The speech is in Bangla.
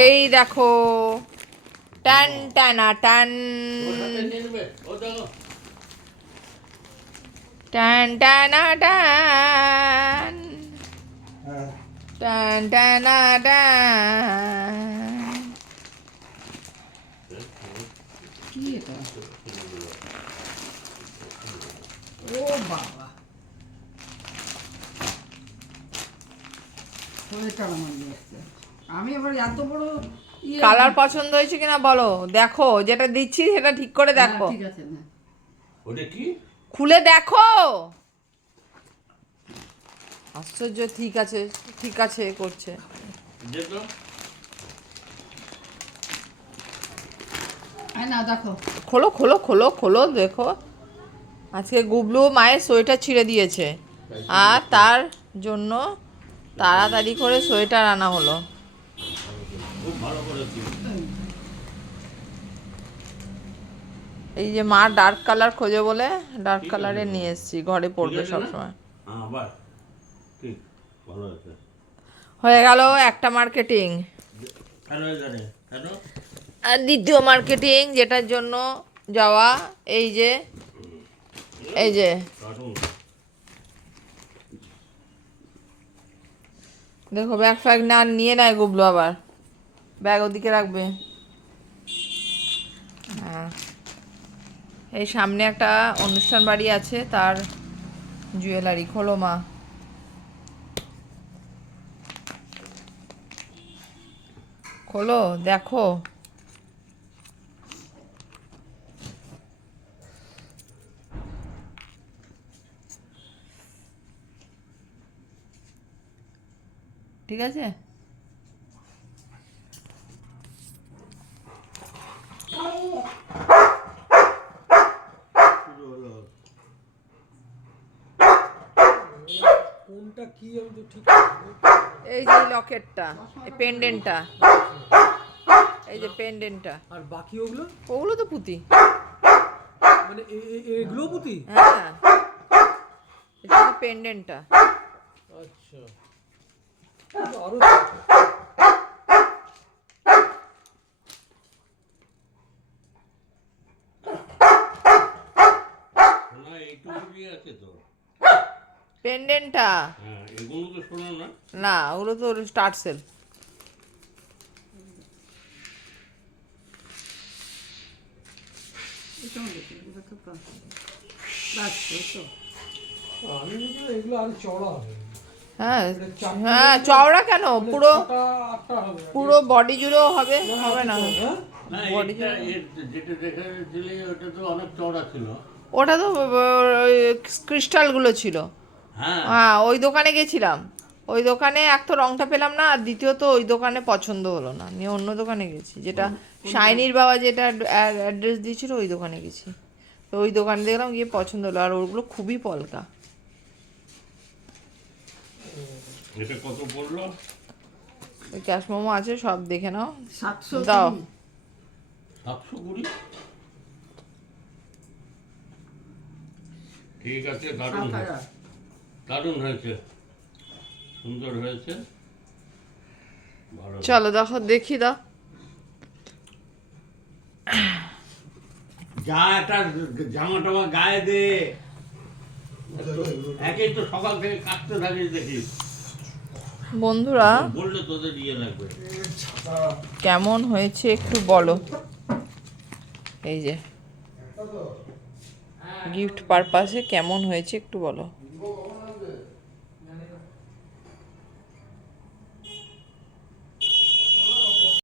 এই দেখো। টান টানা টান। টান টানা টান। হ্যাঁ। টান টানা টান। কি এটা? ও বাবা। সোয়েটার আমার নিয়ে এসছে আমি আবার এত বড় ইয়ে কালার পছন্দ হয়েছে কিনা বলো? দেখো যেটা দিচ্ছি সেটা ঠিক করে হ্যাঁ, দেখো। ঠিক আছে ওটা কি? খুলে দেখো! আশ্চর্য ঠিক আছে ঠিক আছে করছে। হ্যাঁ খোলো খোলো খোলো খোলো দেখো। আজকে গুবলু মায়ের সোয়েটার ছিঁড়ে দিয়েছে। আর তার জন্য তাড়াতাড়ি করে সোয়েটার আনা হলো। এই যে মা ডার্ক কালার খোঁজে বলে ডার্ক কালারে নিয়ে এসেছি ঘরে পড়বে সবসময় হ্যাঁ আবার? হয়ে গেল একটা মার্কেটিং আর দ্বিতীয় মার্কেটিং যেটার জন্য যাওয়া এই যে এই যে। দেখো ব্যাগ ফ্যাগ না নিয়ে নেয় গুবলু আবার। ব্যাগ ওদিকে রাখবে হ্যাঁ। এই সামনে একটা অনুষ্ঠান বাড়ি আছে তার জুয়েলারি খোলো মা। খোলো দেখো। ঠিক আছে শুরু হলো কোনটা কি আমি তো ঠিক এই যে লকেটটা এই পেন্ডেন্টটা। এই যে পেন্ডেন্টটা। আর বাকি ওগুলো? ওগুলো তো পুঁতি। মানে এগুলো পুঁতি? হ্যাঁ। এটা পেন্ডেন্টটা। আচ্ছা। আরও আছে তো? পেন্ডেন্টটা হ্যাঁ এগুলো তো শোনো না। না ওগুলো তো স্টার্ট সেল হ্যাঁ হ্যাঁ চওড়া কেন? পুরো আটটা হবে। পুরো বডি জুড়েও হবে? হবে না। না Body এটা এর যেটা দেখে দিলে ওটা তো অনেক চওড়া ছিল। ওটা তো ক্রিস্টালগুলো ছিল। হ্যাঁ। হ্যাঁ ওই দোকানে গেছিলাম। ওই দোকানে এক তো রংটা পেলাম না আর দ্বিতীয়ত ওই দোকানে পছন্দ হলো না। নিয়ে অন্য দোকানে গেছি যেটা শাইনির বাবা যেটা অ্যাড্রেস দিয়েছিল ওই দোকানে গেছি। তো ওই দোকানে দেখলাম গিয়ে পছন্দ হলো আর ওগুলো খুবই পলকা। এটা কত পড়ল? ক্যাশ মোমো আছে সব দেখে নাও। সাতশো দাও। সাতশো কুড়ি? ঠিক আছে দারুণ। দারুণ হয়েছে। সুন্দর হয়েছে। চলো দেখো দেখি দাও। যা একটা জামা টামা গায়ে দে। একেই তো সকাল থেকে কাটতে থাকিস দেখিস বন্ধুরা বললে তোদের ইয়ে লাগবে। কেমন হয়েছে একটু বলো। এই যে গিফট পারপাসে কেমন হয়েছে একটু বলো।